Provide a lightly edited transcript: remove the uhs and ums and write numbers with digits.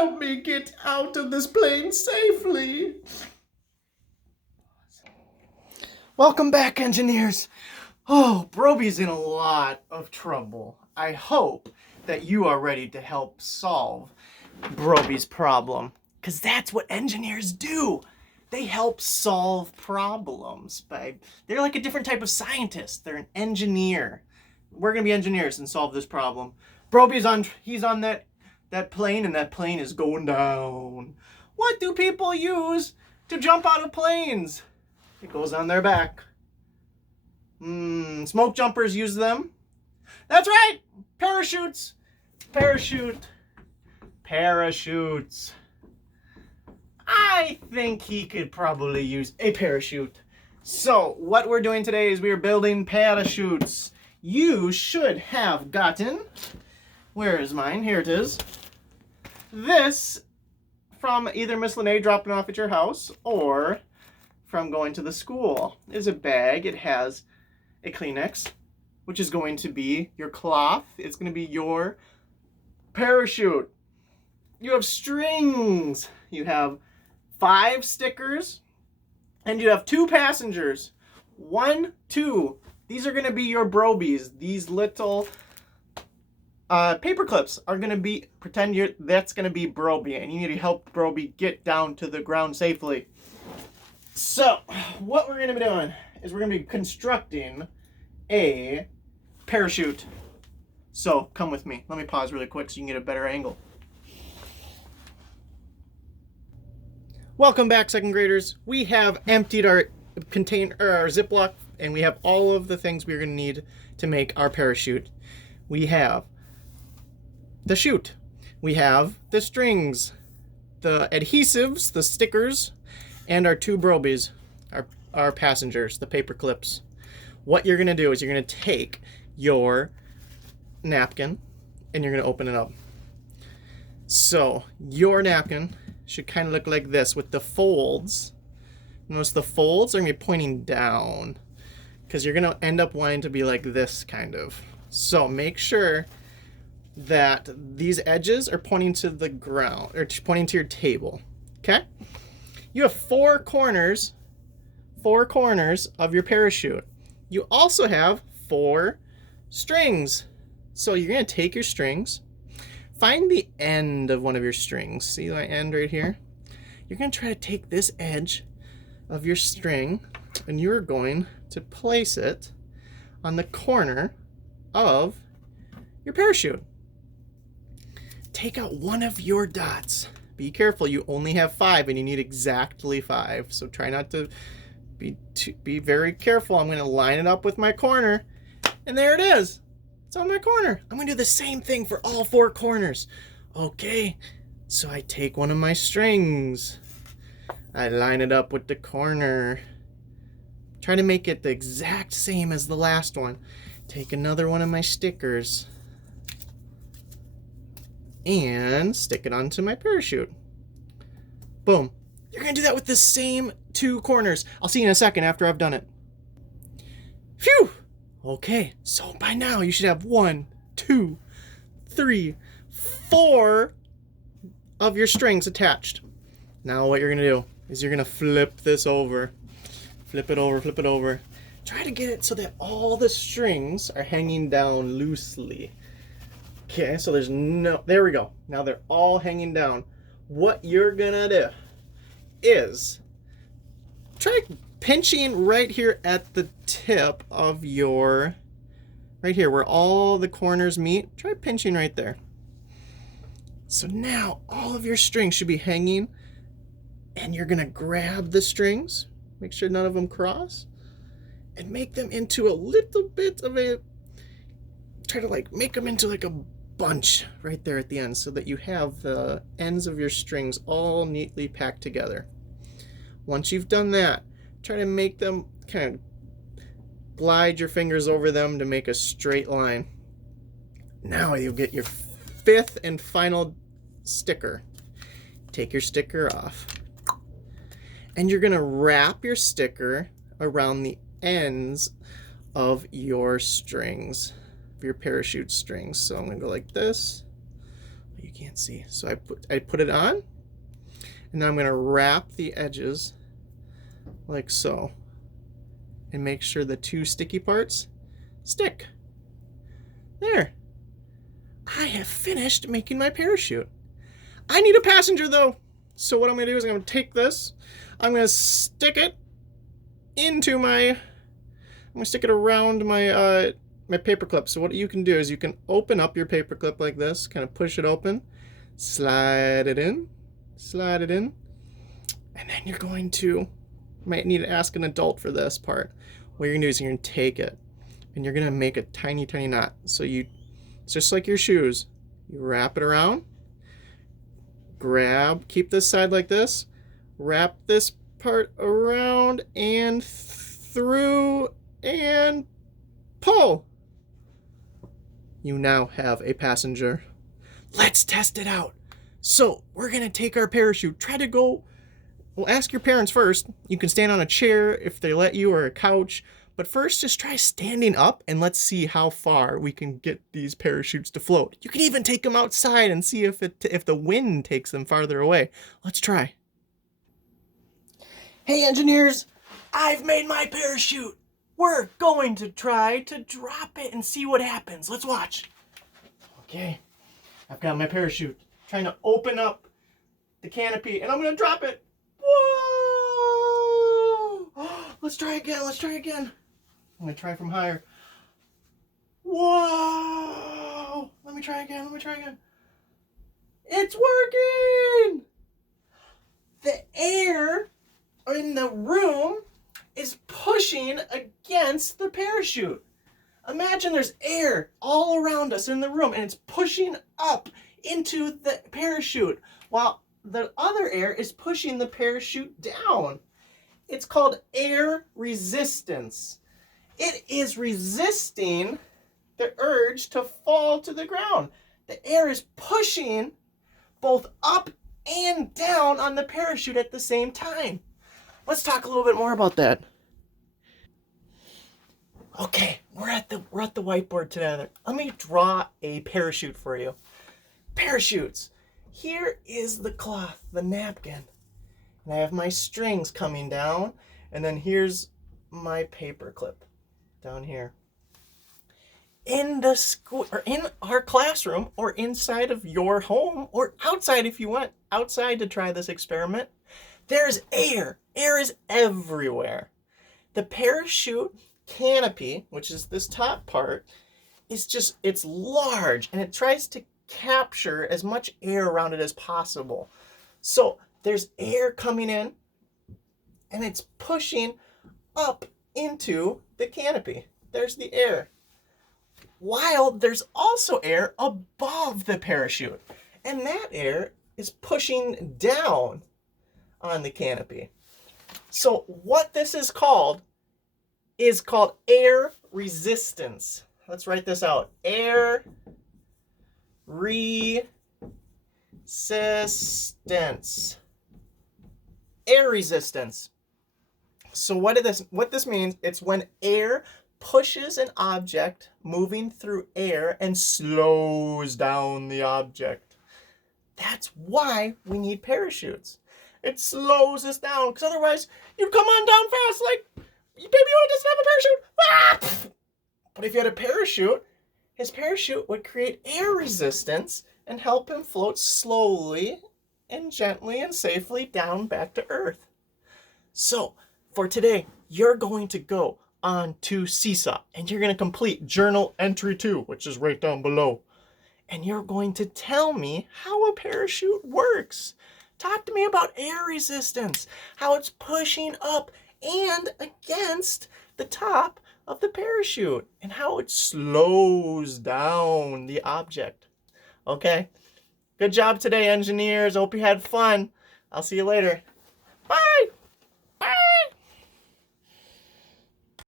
Help me get out of this plane safely. Welcome back, engineers. Oh, Broby's in a lot of trouble. I hope that you are ready to help solve Broby's problem, because that's what engineers do. They help solve problems. They're like a different type of scientist. They're an engineer. We're gonna be engineers and solve this problem. He's on that plane, and that plane is going down. What do people use to jump out of planes? It goes on their back. Smoke jumpers use them. That's right! Parachutes! Parachutes. I think he could probably use a parachute. So, what we're doing today is we are building parachutes. You should have gotten... Where is mine? Here it is. This from either Miss Lene dropping off at your house or from going to the school. Is a bag. It has a Kleenex, which is going to be your cloth. It's going to be your parachute. You have strings. You have 5 stickers, and you have 2 passengers. 1, 2. These are going to be your Brobies. These little paper clips are going to be, that's going to be Broby, and you need to help Broby get down to the ground safely. So, what we're going to be doing is we're going to be constructing a parachute. So, come with me. Let me pause really quick so you can get a better angle. Welcome back, second graders. We have emptied our container, our Ziploc, and we have all of the things we're going to need to make our parachute. We have the chute. We have the strings, the adhesives, the stickers, and our 2 Brobies, our passengers, the paper clips. What you're going to do is you're going to take your napkin and you're going to open it up. So your napkin should kind of look like this with the folds. Notice the folds are going to be pointing down because you're going to end up wanting to be like this kind of. So make sure that these edges are pointing to the ground or pointing to your table. Okay? You have 4 corners of your parachute. You also have 4 strings. So you're going to take your strings, find the end of one of your strings. See my end right here? You're going to try to take this edge of your string and you're going to place it on the corner of your parachute. Take out one of your dots. Be careful, you only have 5 and you need exactly 5. So try not to be very careful. I'm going to line it up with my corner, and there it is. It's on my corner. I'm going to do the same thing for all 4 corners. Okay, so I take one of my strings. I line it up with the corner. Try to make it the exact same as the last one. Take another one of my stickers and stick it onto my parachute. Boom. You're going to do that with the same 2 corners. I'll see you in a second after I've done it. Phew! Okay, so by now you should have 1, 2, 3, 4 of your strings attached. Now what you're going to do is you're going to flip this over. Flip it over, flip it over. Try to get it so that all the strings are hanging down loosely. Okay, so there we go. Now they're all hanging down. What you're going to do is try pinching right here at the tip of your, right here where all the corners meet. Try pinching right there. So now all of your strings should be hanging, and you're gonna grab the strings, make sure none of them cross, and make them into a little bit of a, try to like make them into like a bunch right there at the end so that you have the ends of your strings all neatly packed together. Once you've done that, try to make them kind of glide your fingers over them to make a straight line. Now you'll get your 5th and final sticker. Take your sticker off. And you're going to wrap your sticker around the ends of your strings, of your parachute strings. So I'm going to go like this, You can't see. So I put it on, and now I'm going to wrap the edges like so, and make sure the two sticky parts stick. There. I have finished making my parachute. I need a passenger though. So what I'm going to do is I'm going to take this, I'm going to stick it into I'm going to stick it around my my paper clip. So what you can do is you can open up your paper clip like this, kind of push it open, slide it in, and then you're going to, might need to ask an adult for this part. What you're going to do is you're going to take it and you're going to make a tiny, tiny knot. So it's just like your shoes. You wrap it around, keep this side like this, wrap this part around and through and pull. You now have a passenger. Let's test it out. So we're going to take our parachute, well, ask your parents first. You can stand on a chair if they let you, or a couch. But first, just try standing up and let's see how far we can get these parachutes to float. You can even take them outside and see if the wind takes them farther away. Let's try. Hey engineers, I've made my parachute. We're going to try to drop it and see what happens. Let's watch. Okay, I've got my parachute. Trying to open up the canopy and I'm gonna drop it. Whoa! Let's try again, I'm gonna try from higher. Whoa! Let me try again. It's working! The air in the room is pushing against the parachute. Imagine there's air all around us in the room and it's pushing up into the parachute while the other air is pushing the parachute down. It's called air resistance. It is resisting the urge to fall to the ground. The air is pushing both up and down on the parachute at the same time. Let's talk a little bit more about that. Okay, we're at the whiteboard together. Let me draw a parachute for you. Parachutes. Here is the cloth, the napkin. And I have my strings coming down, and then here's my paper clip down here. In the school, or in our classroom, or inside of your home, or outside if you went outside to try this experiment, there's air. Air is everywhere. The parachute canopy, which is this top part, it's large and it tries to capture as much air around it as possible. So there's air coming in and it's pushing up into the canopy. There's the air. While there's also air above the parachute, and that air is pushing down on the canopy. So what this is called air resistance. Let's write this out. Air resistance. Air resistance. So what this means, it's when air pushes an object moving through air and slows down the object. That's why we need parachutes. It slows us down, because otherwise you'd come on down fast like, baby Yoda doesn't have a parachute. Ah! But if you had a parachute, his parachute would create air resistance and help him float slowly and gently and safely down back to Earth. So for today, you're going to go on to Seesaw and you're going to complete journal entry 2, which is right down below. And you're going to tell me how a parachute works. Talk to me about air resistance, how it's pushing up and against the top of the parachute, and how it slows down the object. Okay? Good job today, engineers. I hope you had fun. I'll see you later. Bye!